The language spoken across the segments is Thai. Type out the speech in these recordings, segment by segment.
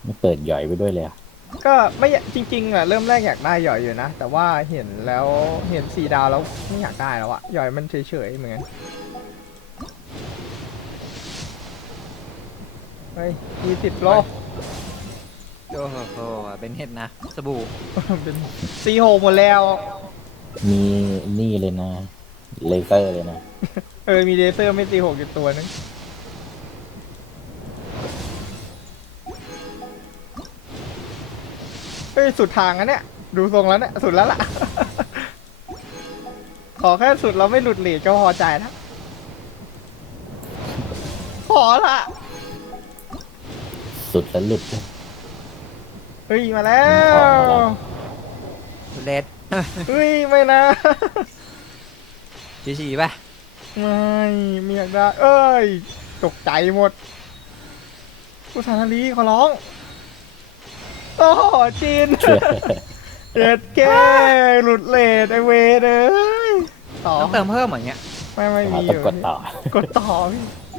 ไม่เปิดหย่อยไปด้วยเลยอะก็ไม่จริงๆอ่ะเริ่มแรกอยากได้หยอยอยู่นะแต่ว่าเห็นแล้วเห็น4 ดาวแล้วไม่อยากได้แล้วอะหยอยมันเฉยๆเหมือนกันเฮ้ย20 โลโอ้โหเป็นเห็ดนะสบู่เป็น46หมดแล้วมีนี่เลยนะเลเซอร์เลยนะมีเลเซอร์ไม่46อยู่ตัวนึงเฮ้ยสุดทางอันเนี้ยดูทรงแล้วเนี่ยสุดแล้วล่ะ ขอแค่สุดเราไม่หลุดเหรียญก็พอใจนะขอละสุดแล้วหลุดเฮ้ยมาแล้วเลดเฮ้ยไม่นะฉีๆป่ะไม่อยากได้เอ้ยตกใจหมดกุศลนารีขอร้องโอ้โหจีน เด็ดแก้หลุดเลทไอเวรเอ้ยต่อต้องเติมเพิ่มเหมือนเงี้ยไม่มีต้องกดต่อกดต่อพี่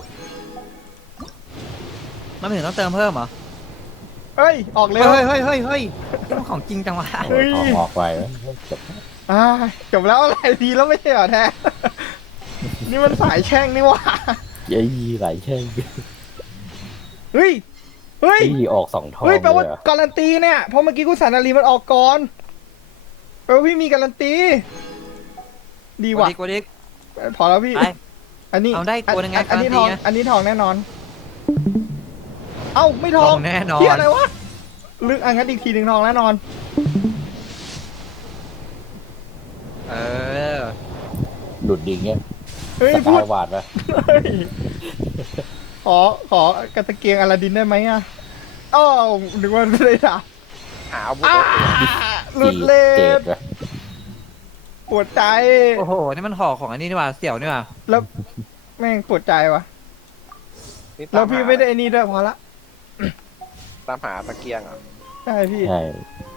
มันไม่ถึงต้องเติมเพิ่มเหรอเฮ้ยออกเร็วเฮ้ยนี่มันของจริงจังวะโอ้ยออกไปแล้วจบอ่าจบแล้วอะไรดีแล้วไม่ใช่เหรอแท้ นี่มันสายแช่งนี่หว่าเย้ยหลายแช่งเฮ้ยเฮ้ยที่ออกสองทองเฮ้ยแปลว่าเลยเหรอการันตีเนี่ยเพราะเมื่อกี้กุศลนารีมันออกก่อนแปลว่าพี่มีการันตีดีว่ะกดดิกพอแล้วพี่ไปอันนี้เอาได้ตัวหนึ่งไงอันนี้การันตีทองนะอันนี้ทองแน่นอน เอ้าไม่ททออง งแน่นอเทียนอะไรวะลึกอันงั้นอีกทีหนึ่งทองแน่นอนเออหลุดดิงเงี้ยเฮ้ยสพูกาดยวาดปะเฮ้ยขอกระตะเกียงอลาดินได้ไหมอ่ะอ้าวนึกว่าไม่ได้ด่าหาอาวุธอ้าหลุดเลเจ็ยดปะปวดใจโอ้โหนี่มันห่อของอันนี้นี่หว่าเสี่ยวนี่หว่าแล้วแม่งปวดใจวะนี่แล้วพี่ไม่ได้ไอ้นี่ด้วยพอละตามหาตะเกียงเหรอ่ะใช่พี่ใช่